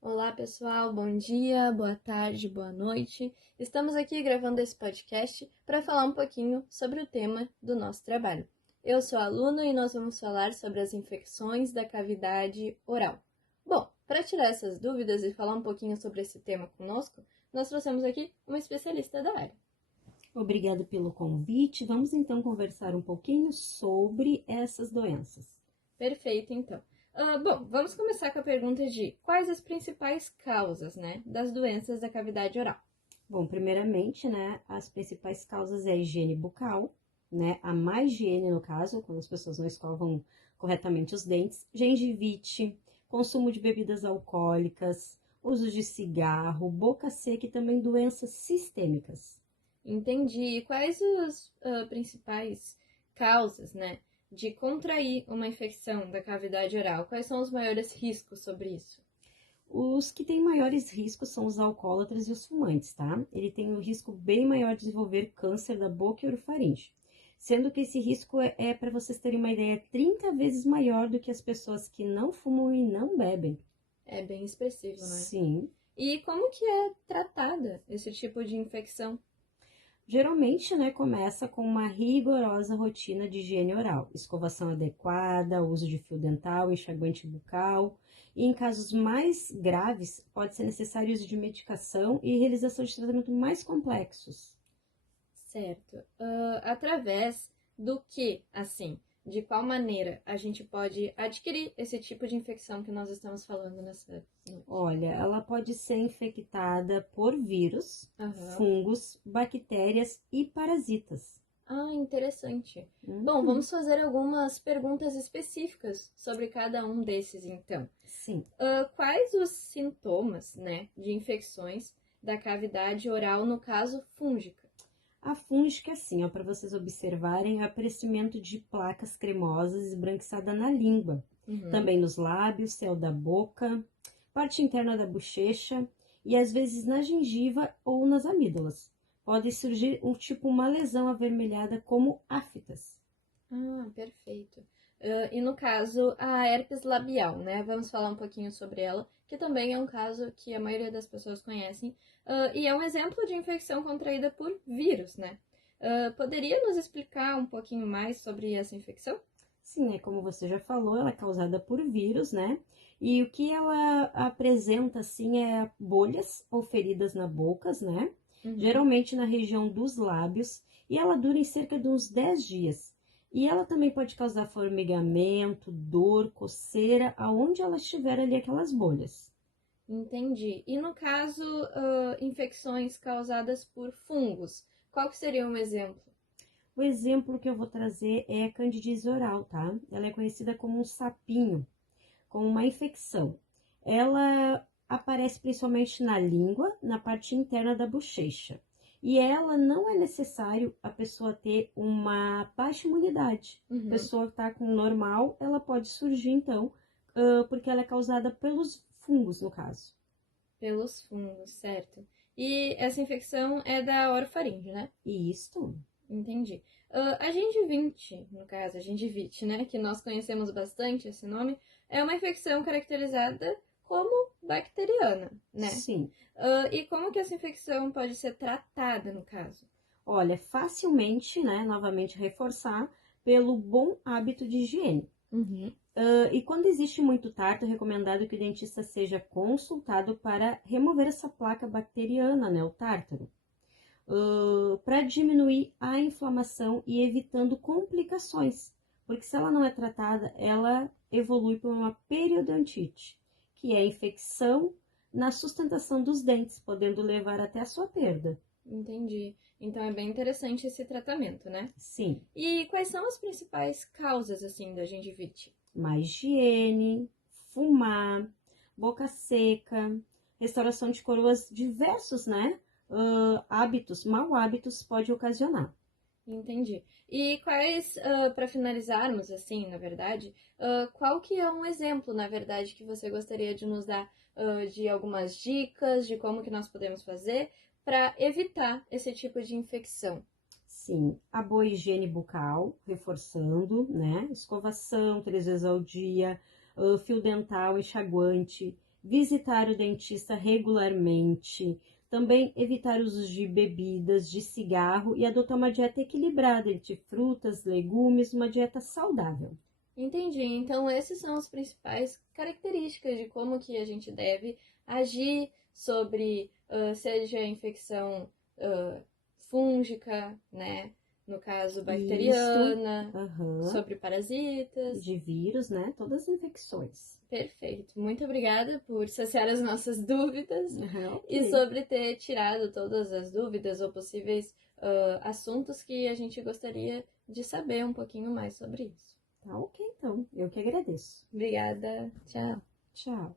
Olá, pessoal, bom dia, boa tarde, boa noite. Estamos aqui gravando esse podcast para falar um pouquinho sobre o tema do nosso trabalho. Eu sou aluna e nós vamos falar sobre as infecções da cavidade oral. Bom, para tirar essas dúvidas e falar um pouquinho sobre esse tema conosco, nós trouxemos aqui uma especialista da área. Obrigada pelo convite. Vamos então conversar um pouquinho sobre essas doenças. Perfeito, então. Bom, vamos começar com a pergunta de quais as principais causas, das doenças da cavidade oral. Bom, primeiramente, as principais causas é a higiene bucal, a má higiene no caso, quando as pessoas não escovam corretamente os dentes, gengivite, consumo de bebidas alcoólicas, uso de cigarro, boca seca e também doenças sistêmicas. Entendi. E quais as principais causas, de contrair uma infecção da cavidade oral? Quais são os maiores riscos sobre isso? Os que têm maiores riscos são os alcoólatras e os fumantes, tá? Ele tem um risco bem maior de desenvolver câncer da boca e orofaringe. Sendo que esse risco para vocês terem uma ideia, 30 vezes maior do que as pessoas que não fumam e não bebem. É bem expressivo, não é? Sim. E como que é tratada esse tipo de infecção? Geralmente, começa com uma rigorosa rotina de higiene oral, escovação adequada, uso de fio dental, enxaguante bucal, e em casos mais graves, pode ser necessário uso de medicação e realização de tratamento mais complexos. Certo. Através do que, assim, de qual maneira a gente pode adquirir esse tipo de infecção que nós estamos falando nessa noite? Olha, ela pode ser infectada por vírus, Aham. fungos, bactérias e parasitas. Ah, interessante. Bom, Uhum. vamos fazer algumas perguntas específicas sobre cada um desses, então. Sim. Quais os sintomas, de infecções da cavidade oral, no caso fúngica? A fúngica, assim, ó, para vocês observarem, é o aparecimento de placas cremosas esbranquiçada na língua, Uhum. também nos lábios, céu da boca, parte interna da bochecha e às vezes na gengiva ou nas amígdalas. Pode surgir uma lesão avermelhada como aftas. Ah, perfeito. E no caso, a herpes labial, né? Vamos falar um pouquinho sobre ela, que também é um caso que a maioria das pessoas conhecem, e é um exemplo de infecção contraída por vírus, né? Poderia nos explicar um pouquinho mais sobre essa infecção? Sim, como você já falou, ela é causada por vírus, né? E o que ela apresenta, assim, é bolhas ou feridas na boca, né? Uhum. Geralmente na região dos lábios, e ela dura em cerca de uns 10 dias. E ela também pode causar formigamento, dor, coceira, aonde ela estiver ali aquelas bolhas. Entendi. E no caso, infecções causadas por fungos, qual que seria um exemplo? O exemplo que eu vou trazer é a candidíase oral, tá? Ela é conhecida como um sapinho, com uma infecção. Ela aparece principalmente na língua, na parte interna da bochecha. E ela não é necessário a pessoa ter uma baixa imunidade. A Uhum. pessoa está com normal, ela pode surgir então, porque ela é causada pelos fungos, no caso. Pelos fungos, certo. E essa infecção é da orofaringe, né? E isto, Entendi. A gengivite, no caso, a gengivite, né, que nós conhecemos bastante esse nome, é uma infecção caracterizada como bacteriana, né? sim. E como que essa infecção pode ser tratada, no caso? Olha, facilmente, novamente reforçar, pelo bom hábito de higiene. Uhum. E quando existe muito tarto, é recomendado que o dentista seja consultado para remover essa placa bacteriana, o tártaro, para diminuir a inflamação e evitando complicações, porque se ela não é tratada, ela evolui para uma periodontite, que é infecção na sustentação dos dentes, podendo levar até a sua perda. Entendi. Então é bem interessante esse tratamento, né? Sim, E quais são as principais causas, assim, da gengivite? má higiene, fumar, boca seca, restauração de coroas, diversos, hábitos, mau hábitos pode ocasionar. Entendi. E quais, para finalizarmos, assim, na verdade, qual que é um exemplo, na verdade, que você gostaria de nos dar, de algumas dicas de como que nós podemos fazer para evitar esse tipo de infecção? Sim, a boa higiene bucal, reforçando, escovação 3 vezes ao dia, fio dental, enxaguante, visitar o dentista regularmente, também evitar o uso de bebidas, de cigarro e adotar uma dieta equilibrada entre frutas, legumes, uma dieta saudável. Entendi. Então, essas são as principais características de como que a gente deve agir sobre, seja infecção fúngica, né? No caso, Isso, bacteriana, sobre parasitas. de vírus, né? Todas as infecções. Perfeito. Muito obrigada por saciar as nossas dúvidas Ok. e sobre ter tirado todas as dúvidas ou possíveis assuntos que a gente gostaria de saber um pouquinho mais sobre isso. Tá ok, então. Eu que agradeço. Obrigada. Tchau. Tchau.